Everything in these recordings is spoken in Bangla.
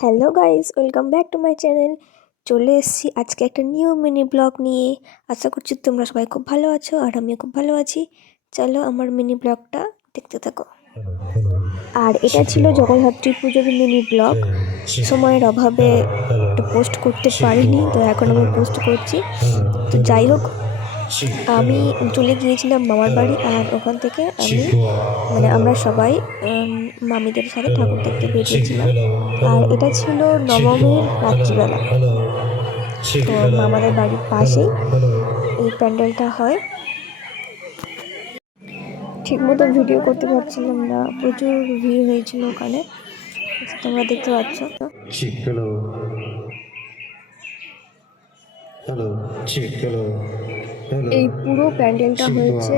Hello guys welcome back to my channel চলে এসেছি আজকে একটা নিউ মিনি ব্লগ নিয়ে। আশা করছি তোমরা সবাই খুব ভালো আছো আর আমিও খুব ভালো আছি। চলো আমার মিনি ব্লগটা দেখতে থাকো। আর এটা ছিল জগদ্ধাত্রী পুজোর মিনি ব্লগ সময়ের অভাবে পোস্ট করতে পারিনি, তো এখন আমি পোস্ট করছি। তো যাই হোক আমি চলে গিয়েছিলাম মামার বাড়ি আর ওখান থেকে আমি মানে আমরা সবাই মামিদের সাথে ঠাকুর দেখতে বেরিয়েছিলাম। আর এটা ছিল নবমীর রাত্রিবেলা। তো মামাদের বাড়ির পাশেই এই প্যান্ডেলটা হয়। ঠিকমতো ভিডিও করতে পারছিলাম না। প্রচুর ভিড় হয়েছিল ওখানে। তোমরা দেখতে পাচ্ছ। Chick, hello. এই পুরো প্যান্ডেলটা হয়েছে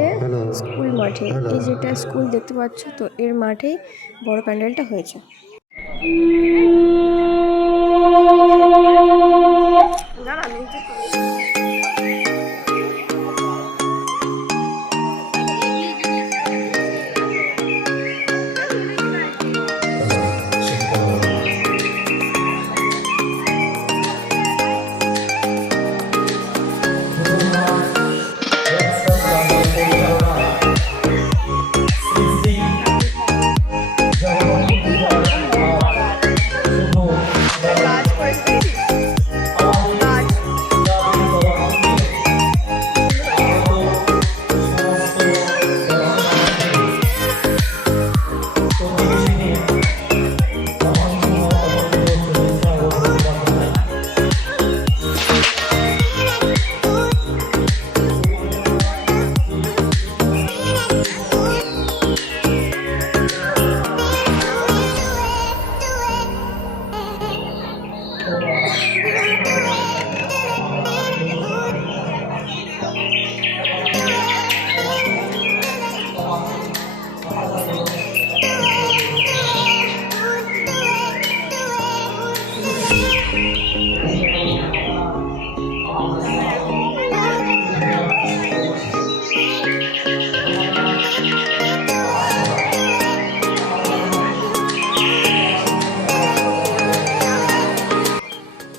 স্কুল মাঠে। এই যেটা স্কুল দেখতে পাচ্ছ তো এর মাঠেই বড় প্যান্ডেলটা হয়েছে। すげえ!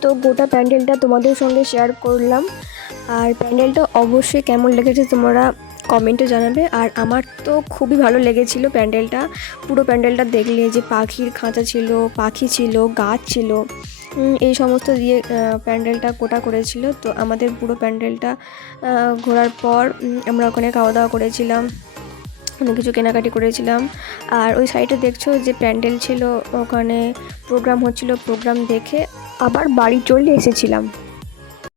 তো গোটা প্যান্ডেলটা তোমাদের সঙ্গে শেয়ার করলাম। আর প্যান্ডেলটা অবশ্যই কেমন লেগেছে তোমরা কমেন্টে জানাবে। আর আমার তো খুবই ভালো লেগেছিল প্যান্ডেলটা। পুরো প্যান্ডেলটা দেখলে যে পাখির খাঁচা ছিল, পাখি ছিল, গাছ ছিল এই সমস্ত দিয়ে প্যান্ডেলটা কোটা করেছিল। তো আমাদের পুরো প্যান্ডেলটা ঘোরার পর আমরা ওখানে খাওয়া দাওয়া করেছিলাম। অনেক কিছু কেনাকাটি করেছিলাম। আর ওই সাইডে দেখছ যে প্যান্ডেল ছিল, ওখানে প্রোগ্রাম হচ্ছিল প্রোগ্রাম দেখে আবার বাড়ি চলে এসেছিলাম।